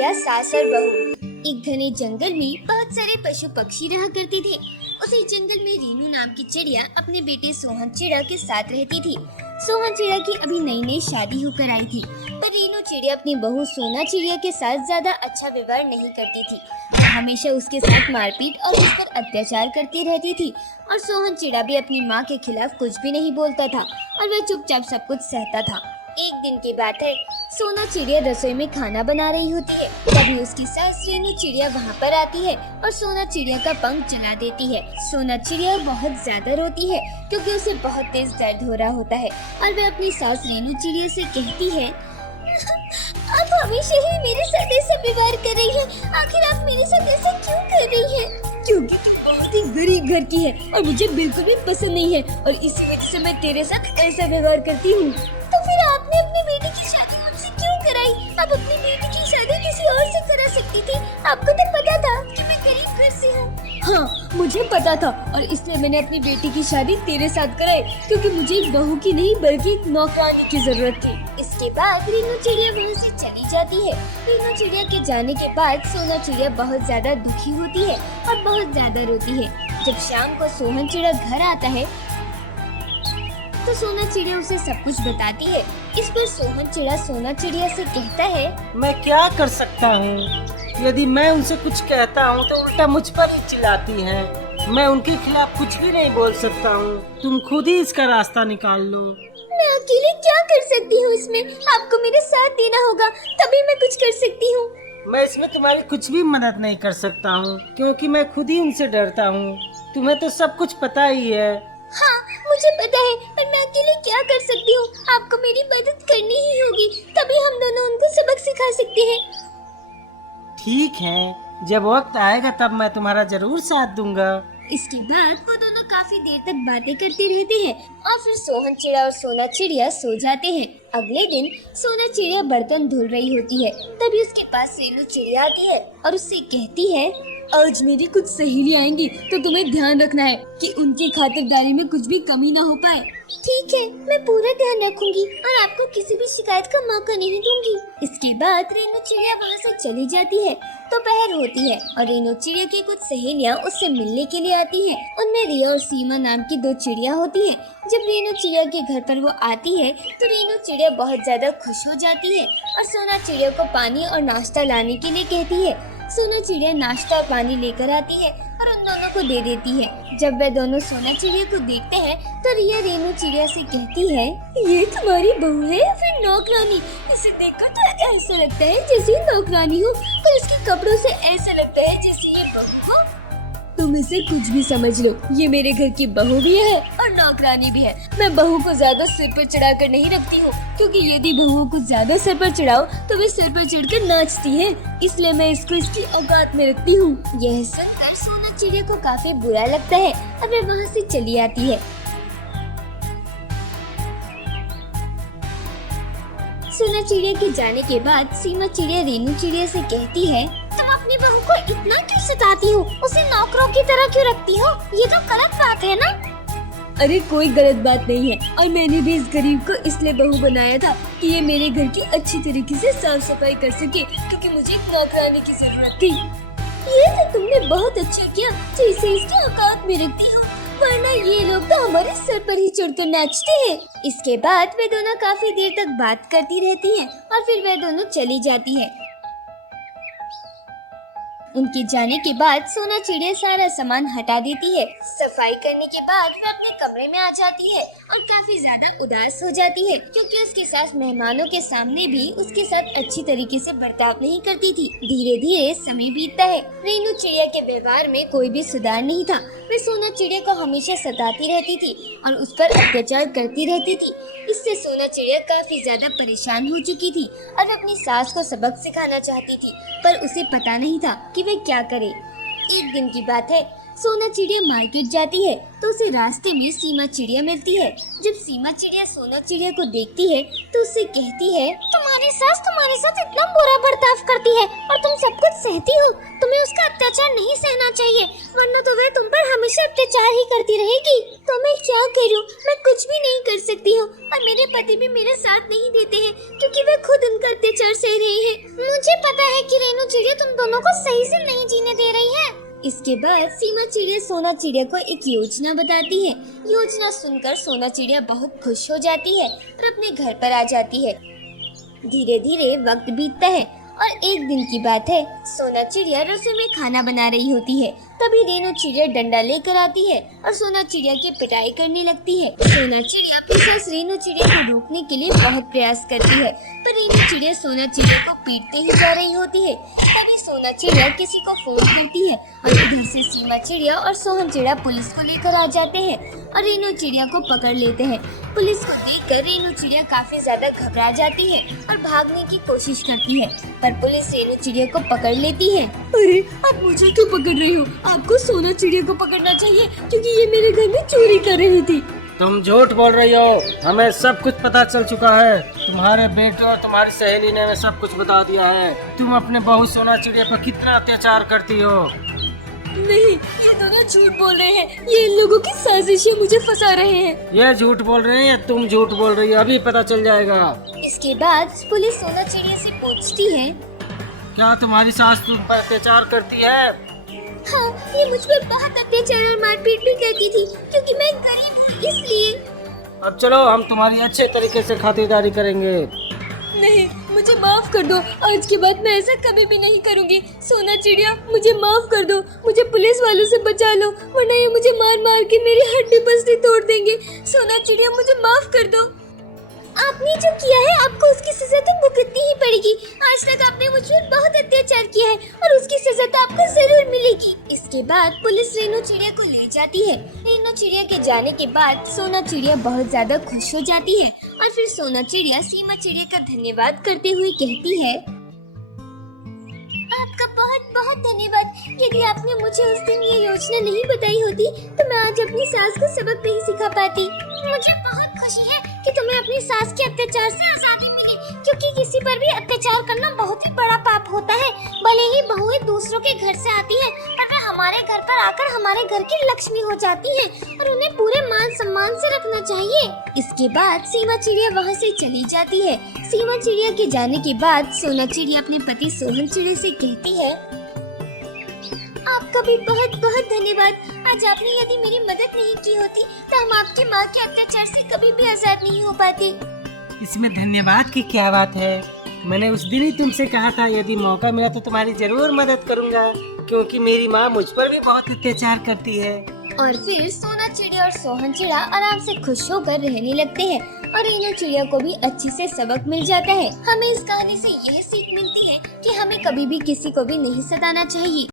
चिड़िया सास और बहू। एक घने जंगल में बहुत सारे पशु पक्षी रहा करते थे। उसी जंगल में रीनू नाम की चिड़िया अपने बेटे सोहन चिड़िया के साथ रहती थी। सोहन चिड़िया की अभी नई नई शादी होकर आई थी, पर रीनू चिड़िया अपनी बहू सोना चिड़िया के साथ ज्यादा अच्छा व्यवहार नहीं करती थी। वो हमेशा उसके साथ मारपीट और उस पर अत्याचार करती रहती थी। और सोहन चिड़िया भी अपनी माँ के खिलाफ कुछ भी नहीं बोलता था और वह चुपचाप सब कुछ सहता था। एक दिन की बात है, सोना चिड़िया रसोई में खाना बना रही होती है। तभी उसकी सास रीनू चिड़िया वहाँ पर आती है और सोना चिड़िया का पंख जला देती है। सोना चिड़िया बहुत ज्यादा रोती है क्योंकि उसे बहुत तेज दर्द हो रहा होता है और वह अपनी सास रीनू चिड़िया से कहती है, आप हमेशा ही मेरे साथ ऐसा व्यवहार कर रही हैं। आखिर आप मेरे साथ ऐसा क्यों कर रही हैं? क्योंकि तुम बहुत ही गरीब घर की है और मुझे बिल्कुल भी पसंद नहीं है और इसी वजह से मैं तेरे साथ ऐसा व्यवहार करती हूँ। तो फिर आपने अपनी बेटी की शादी मुझसे क्यों कराई? आप अपनी बेटी की शादी किसी और से करा सकती थी। आपको तो पता था कि मैं गरीब घर से हूँ। हाँ, मुझे पता था और इसलिए मैंने अपनी बेटी की शादी तेरे साथ कराई क्योंकि मुझे एक बहू की नहीं बल्कि एक नौकरानी की जरूरत थी। इसके बाद रीनू चिड़िया वहाँ से चली जाती है। रीनू चिड़िया के जाने के बाद सोना चिड़िया बहुत ज्यादा दुखी होती है और बहुत ज्यादा रोती है। जब शाम को सोहन चिड़िया घर आता है तो सोना चिड़िया उसे सब कुछ बताती है। इस पर सोहन चिड़िया सोना चिड़िया से कहता है, मैं क्या कर सकता हूँ? यदि मैं उनसे कुछ कहता हूँ तो उल्टा मुझ पर ही चिल्लाती हैं। मैं उनके खिलाफ कुछ भी नहीं बोल सकता हूँ। तुम खुद ही इसका रास्ता निकाल लो। मैं अकेले क्या कर सकती हूँ इसमें? आपको मेरा साथ देना होगा तभी मैं कुछ कर सकती हूँ। मैं इसमें तुम्हारी कुछ भी मदद नहीं कर सकता हूँ क्योंकि मैं खुद ही उनसे डरता हूँ। तुम्हें तो सब कुछ पता ही है। हाँ, मुझे पता है, पर मैं अकेले क्या कर सकती हूँ? आपको मेरी मदद करनी ही होगी, तभी हम दोनों उनको सबक सिखा सकते हैं। ठीक है, जब वक्त आएगा तब मैं तुम्हारा जरूर साथ दूंगा। इसके बाद वो दोनों काफी देर तक बातें करते रहते हैं और फिर सोहन चिड़िया और सोना चिड़िया सो जाते हैं। अगले दिन सोना चिड़िया बर्तन धुल रही होती है, तभी उसके पास रीनू चिड़िया आती है और उससे कहती है, आज मेरी कुछ सहेलियां आएंगी तो तुम्हें ध्यान रखना है कि उनकी खातिरदारी में कुछ भी कमी ना हो पाए। ठीक है, मैं पूरा ध्यान रखूंगी और आपको किसी भी शिकायत का मौका नहीं दूंगी। इसके बाद रीनू चिड़िया वहाँ से चली जाती है। दोपहर होती है और रीनू चिड़िया की कुछ सहेलियां उससे मिलने के लिए आती हैं। उनमें रिया और सीमा नाम की दो चिड़िया होती हैं। जब रीनू चिड़िया के घर पर वो आती है तो रीनू चिड़िया बहुत ज्यादा खुश हो जाती है और सोना चिड़िया को पानी और नाश्ता लाने के लिए कहती है। सोना चिड़िया नाश्ता और पानी लेकर आती है और उन दोनों को दे देती है। जब वे दोनों सोना चिड़िया को देखते हैं तो रिया रीनू चिड़िया से कहती है, ये तुम्हारी बहू है या फिर नौकरानी? इसे देखकर तो ऐसा लगता है जैसे ये नौकरानी हो, पर इसके कपड़ों से ऐसा लगता है जैसे ये बहू हो। तुम इसे कुछ भी समझ लो, ये मेरे घर की बहू भी है और नौकरानी भी है। मैं बहू को ज्यादा सिर पर चढ़ा कर नहीं रखती हूँ क्योंकि यदि बहू को ज्यादा सिर पर चढ़ाओ तो वे सिर पर चढ़कर नाचती है, इसलिए मैं इसको इसकी औकात में रखती हूँ। यह सुनकर सोना चिड़िया को काफी बुरा लगता है और वे वहाँ से चली आती है। सोना चिड़िया के जाने के बाद सीमा चिड़िया रीनू चिड़िया से कहती है, तुम अपनी बहू को इतना क्यों सताती हो? उसे नौकरों की तरह क्यों रखती हो? ये तो गलत बात है ना? अरे कोई गलत बात नहीं है और मैंने भी इस गरीब को इसलिए बहू बनाया था कि ये मेरे घर की अच्छी तरीके से साफ सफाई कर सके क्योंकि मुझे एक नौकरानी की जरूरत थी। ये तो तुमने बहुत अच्छा किया जो इसे इसकी औकात में रखती हो, वरना ये लोग तो हमारे सर पर ही चढ़कर नाचते हैं। इसके बाद वे दोनों काफी देर तक बात करती रहती हैं और फिर वे दोनों चली जाती है। उनके जाने के बाद सोना चिड़िया सारा सामान हटा देती है। सफाई करने के बाद वह अपने कमरे में आ जाती है और काफी ज्यादा उदास हो जाती है क्योंकि उसके साथ मेहमानों के सामने भी उसके साथ अच्छी तरीके से बर्ताव नहीं करती थी। धीरे धीरे समय बीतता है। रीनू चिड़िया के व्यवहार में कोई भी सुधार नहीं था। वह सोना चिड़िया को हमेशा सताती रहती थी और उस पर अत्याचार करती रहती थी। इससे सोना चिड़िया काफी ज्यादा परेशान हो चुकी थी और अपनी सास को सबक सिखाना चाहती थी, पर उसे पता नहीं था कि वे क्या करे। एक दिन की बात है, सोना चिड़िया मार्केट जाती है तो उसे रास्ते में सीमा चिड़िया मिलती है। जब सीमा चिड़िया सोना चिड़िया को देखती है तो उससे कहती है, तुम्हारी सास तुम्हारे साथ इतना बुरा बर्ताव करती है और तुम सब कुछ सहती हो। तुम्हें उसका अत्याचार नहीं सहना चाहिए, वरना तो वह तुम पर हमेशा अत्याचार ही करती रहेगी। तो मैं क्या करूं? मैं कुछ भी नहीं कर सकती हूँ और मेरे पति भी मेरा साथ नहीं देते हैं क्योंकि वे खुद उनका अत्याचार सह रहे हैं। मुझे पता है कि चिड़िया तुम दोनों को सही से नहीं जीने दे रही है। इसके बाद सीमा चिड़िया सोना चिड़िया को एक योजना बताती है। योजना सुनकर सोना चिड़िया बहुत खुश हो जाती है और अपने घर पर आ जाती है। धीरे धीरे वक्त बीतता है और एक दिन की बात है, सोना चिड़िया रसोई में खाना बना रही होती है। तभी रेनू चिड़िया डंडा लेकर आती है और सोना चिड़िया की पिटाई करने लगती है। सोना चिड़िया अपनी सास रेनू चिड़िया को रोकने के लिए बहुत प्रयास करती है, पर रेनू चिड़िया सोना चिड़िया को पीटते ही जा रही होती है। तभी सोना चिड़िया किसी को फोन करती है और इधर से सीमा चिड़िया और सोहन चिड़िया पुलिस को लेकर आ जाते हैं और रेनू चिड़िया को पकड़ लेते हैं। पुलिस को देखकर रेनू चिड़िया काफी ज्यादा घबरा जाती है और भागने की कोशिश करती है, पर पुलिस रेनू चिड़िया को पकड़ लेती है। अरे आप मुझे क्यों पकड़ रहे हो? आपको सोना चिड़िया को पकड़ना चाहिए क्योंकि ये मेरे घर में चोरी कर रही थी। तुम झूठ बोल रही हो, हमें सब कुछ पता चल चुका है। तुम्हारे बेटे और तुम्हारी सहेली ने हमें सब कुछ बता दिया है। तुम अपने बहू सोना चिड़िया पर कितना अत्याचार करती हो। नहीं, ये दोनों झूठ बोल रहे हैं। ये इन लोगों की साजिश है, मुझे फंसा रहे हैं। ये झूठ बोल रहे हैं या तुम झूठ बोल रही हो, अभी पता चल जाएगा। इसके बाद पुलिस सोना चिड़िया से पूछती है, क्या तुम्हारी सास तुम पर अत्याचार करती है? हाँ, ये मुझ पर बहुत अत्याचार और मारपीट भी करती थी क्योंकि मैं गरीब हूँ इसलिए। अब चलो हम तुम्हारी अच्छे तरीके से खातिरदारी करेंगे। नहीं, मुझे माफ कर दो। आज के बाद मैं ऐसा कभी भी नहीं करूँगी। सोना चिड़िया मुझे माफ कर दो। मुझे पुलिस वालों से बचा लो, वरना ये मुझे मार मार के मेरी हड्डी पसली तोड़ देंगे। सोना चिड़िया मुझे माफ कर दो। आपने जो किया है आपको उसकी सजा तो भुगतनी ही पड़ेगी। आज तक आपने मुझ पर बहुत अत्याचार किया है और उसकी सजा तो आपको जरूर मिलेगी। इसके बाद पुलिस रेनू चिड़िया को ले जाती है। रेनू चिड़िया के जाने के बाद सोना चिड़िया बहुत ज्यादा खुश हो जाती है और फिर सोना चिड़िया सीमा चिड़िया का धन्यवाद करते हुए कहती है, आपका बहुत बहुत धन्यवाद। यदि आपने मुझे उस दिन ये योजना नहीं बताई होती तो मैं आज अपनी सास को सबक नहीं सिखा पाती। मुझे बहुत खुशी है कि तुम्हें अपनी सास के अत्याचार से आजादी मिली, क्योंकि किसी पर भी अत्याचार करना बहुत ही बड़ा पाप होता है। भले ही बहुएं दूसरों के घर से आती हैं, पर वे हमारे घर पर आकर हमारे घर की लक्ष्मी हो जाती हैं और उन्हें पूरे मान सम्मान से रखना चाहिए। इसके बाद सीमा चिड़िया वहाँ से चली जाती है। सीमा चिड़िया के जाने के बाद सोना चिड़िया अपने पति सोहन चिड़िया से कहती है, आपका भी बहुत बहुत धन्यवाद। आज आपने यदि मेरी मदद नहीं की होती तो हम आपकी माँ के अत्याचार से कभी भी आजाद नहीं हो पाते। इसमें धन्यवाद की क्या बात है? मैंने उस दिन ही तुमसे कहा था यदि मौका मिला तो तुम्हारी जरूर मदद करूंगा, क्योंकि मेरी माँ मुझ पर भी बहुत अत्याचार करती है। और फिर सोना चिड़िया और सोहन चिड़िया आराम से खुश होकर रहने लगते हैं और रेनू चिड़िया को भी अच्छे से सबक मिल जाता है। हमें इस कहानी से यह सीख मिलती है कि हमें कभी भी किसी को भी नहीं सताना चाहिए।